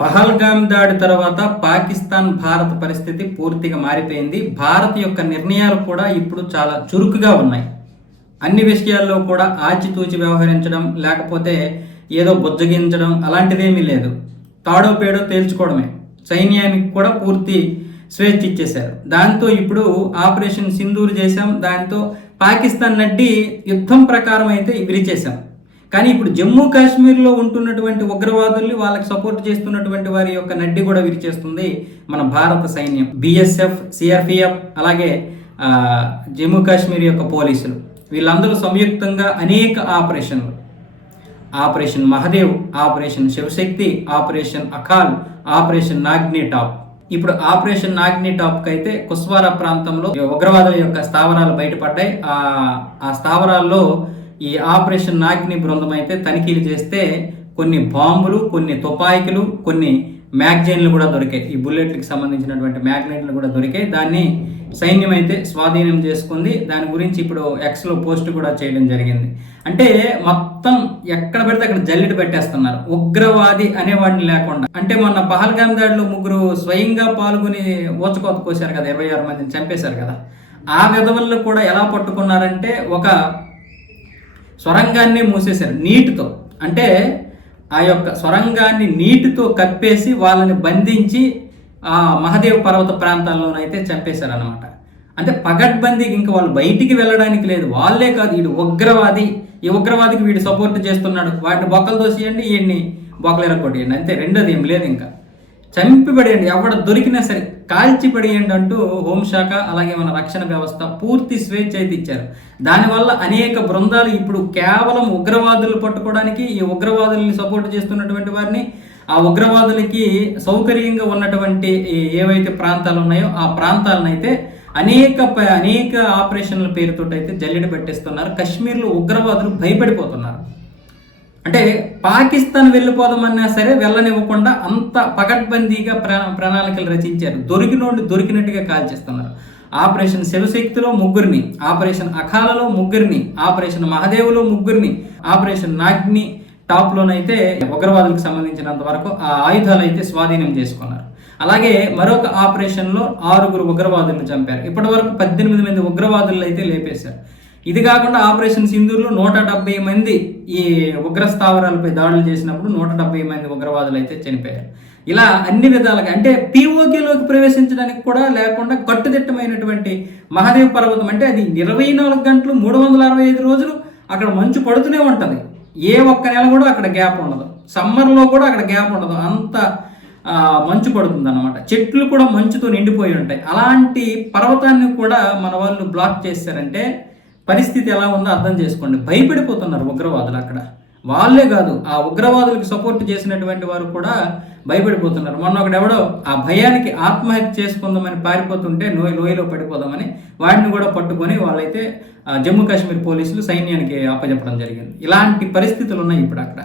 పహల్గామ్ దాడి తర్వాత పాకిస్తాన్ భారత్ పరిస్థితి పూర్తిగా మారిపోయింది. భారత్ యొక్క నిర్ణయాలు కూడా ఇప్పుడు చాలా చురుకుగా ఉన్నాయి. అన్ని విషయాల్లో కూడా ఆచితూచి వ్యవహరించడం, లేకపోతే ఏదో బుజ్జగించడం అలాంటిదేమీ లేదు. తాడో పేడో తేల్చుకోవడమే. సైన్యానికి కూడా పూర్తి స్వేచ్ఛ ఇచ్చేశారు. దాంతో ఇప్పుడు ఆపరేషన్ సింధూర్ చేశాం. దాంతో పాకిస్తాన్ నడ్డి యుద్ధం ప్రకారం అయితే విరిచేశాం. కానీ ఇప్పుడు జమ్మూ కాశ్మీర్లో ఉంటున్నటువంటి ఉగ్రవాదుల్ని వాళ్ళకి సపోర్ట్ చేస్తున్నటువంటి వారి యొక్క నడ్డి కూడా విరిచేస్తుంది మన భారత సైన్యం. బిఎస్ఎఫ్, సిఆర్పిఎఫ్, అలాగే జమ్మూ కాశ్మీర్ యొక్క పోలీసులు వీళ్ళందరూ సంయుక్తంగా అనేక ఆపరేషన్లు, operation Mahadev, operation Shivshakti, operation Akhal, operation Nagni top. ఇప్పుడు ఆపరేషన్ నాగ్ని టాప్కి అయితే కుస్వారా ప్రాంతంలో ఉగ్రవాదుల యొక్క స్థావరాలు బయటపడ్డాయి. ఆ స్థావరాల్లో ఈ ఆపరేషన్ నాగ్ని బృందం అయితే తనిఖీలు చేస్తే కొన్ని బాంబులు, కొన్ని తుపాకులు, కొన్ని మ్యాగజైన్లు కూడా దొరికాయి. ఈ బుల్లెట్లకు సంబంధించినటువంటి మ్యాగ్నైట్లు కూడా దొరికాయి. దాన్ని సైన్యం అయితే స్వాధీనం చేసుకుంది. దాని గురించి ఇప్పుడు ఎక్స్లో పోస్ట్ కూడా చేయడం జరిగింది. అంటే మొత్తం ఎక్కడ పెడితే అక్కడ జల్లెడ పెట్టేస్తున్నారు, ఉగ్రవాది అనేవాడిని లేకుండా. అంటే మొన్న పహల్గామ్ దాడిలో ముగ్గురు స్వయంగా పాల్గొని ఊచకోత కోసారు కదా, 26 మందిని చంపేశారు కదా. ఆ విధవల్లో కూడా ఎలా పట్టుకున్నారంటే ఒక సొరంగాన్ని మూసేశారు నీటితో. అంటే ఆ యొక్క సొరంగాన్ని నీటితో కప్పేసి వాళ్ళని బంధించి ఆ మహదేవ్ పర్వత ప్రాంతాల్లోనైతే చంపేశారు అనమాట. అంటే పగడ్బందీకి ఇంకా వాళ్ళు బయటికి వెళ్ళడానికి లేదు. వాళ్ళే కాదు, వీడు ఉగ్రవాది, ఈ ఉగ్రవాదికి వీడు సపోర్ట్ చేస్తున్నాడు, వాటిని బొక్కలు దోసేయండి, వీడిని బొక్కలు ఎరగొట్టేయండి, అంతే. రెండోది ఏం లేదు. ఇంకా చంపి పడేయండి, ఎవడ దొరికినా సరే కాల్చి పడేయండి అంటూ హోంశాఖ అలాగే మన రక్షణ వ్యవస్థ పూర్తి స్వేచ్ఛ అయితే ఇచ్చారు. దానివల్ల అనేక బృందాలు ఇప్పుడు కేవలం ఉగ్రవాదులు పట్టుకోవడానికి, ఈ ఉగ్రవాదుల్ని సపోర్ట్ చేస్తున్నటువంటి వారిని, ఆ ఉగ్రవాదులకి సౌకర్యంగా ఉన్నటువంటి ఏవైతే ప్రాంతాలు ఉన్నాయో ఆ ప్రాంతాలను అయితే అనేక ఆపరేషన్ల పేరుతో అయితే జల్లెడ పెట్టేస్తున్నారు. కాశ్మీర్లో ఉగ్రవాదులు భయపడిపోతున్నారు. అంటే పాకిస్తాన్ వెళ్ళిపోదామన్నా సరే వెళ్ళనివ్వకుండా అంత పకడ్బందీగా ప్రణాళికలు రచించారు. దొరికినట్టుగా కాల్చేస్తున్నారు. ఆపరేషన్ శివశక్తిలో 3, ఆపరేషన్ అఖాలలో 3, ఆపరేషన్ మహదేవ్లో 3, ఆపరేషన్ నాగ్ని టాప్లోనైతే ఉగ్రవాదులకు సంబంధించినంత వరకు ఆ ఆయుధాలు అయితే స్వాధీనం చేసుకున్నారు. అలాగే మరొక ఆపరేషన్లో 6 ఉగ్రవాదులను చంపారు. ఇప్పటి వరకు 18 మంది ఉగ్రవాదులు అయితే లేపేశారు. ఇది కాకుండా ఆపరేషన్ సింధూర్లో 170 మంది ఈ ఉగ్ర స్థావరాలపై దాడులు చేసినప్పుడు 170 మంది ఉగ్రవాదులు అయితే చనిపోయారు. ఇలా అన్ని విధాలుగా అంటే పీఓకేలోకి ప్రవేశించడానికి కూడా లేకుండా కట్టుదిట్టమైనటువంటి మహదేవ్ పర్వతం, అంటే అది 24 గంటలు 365 రోజులు అక్కడ మంచు పడుతూనే ఉంటుంది. ఏ ఒక్క నెల కూడా అక్కడ గ్యాప్ ఉండదు. సమ్మర్లో కూడా అక్కడ గ్యాప్ ఉండదు. అంత మంచు పడుతుంది అన్నమాట. చెట్లు కూడా మంచుతో నిండిపోయి ఉంటాయి. అలాంటి పర్వతాన్ని కూడా మన వాళ్ళు బ్లాక్ చేశారంటే పరిస్థితి ఎలా ఉందో అర్థం చేసుకోండి. భయపడిపోతున్నారు ఉగ్రవాదులు అక్కడ. వాళ్ళే కాదు, ఆ ఉగ్రవాదులకు సపోర్ట్ చేసినటువంటి వారు కూడా భయపడిపోతున్నారు. మొన్న ఒకడెవడో ఆ భయానికి ఆత్మహత్య చేసుకుందామని పారిపోతుంటే లోయలో పడిపోదామని వాడిని కూడా పట్టుకొని వాళ్ళైతే జమ్మూ కాశ్మీర్ పోలీసులు సైన్యానికి అప్పచెప్పడం జరిగింది. ఇలాంటి పరిస్థితులు ఉన్నాయి ఇప్పుడు అక్కడ.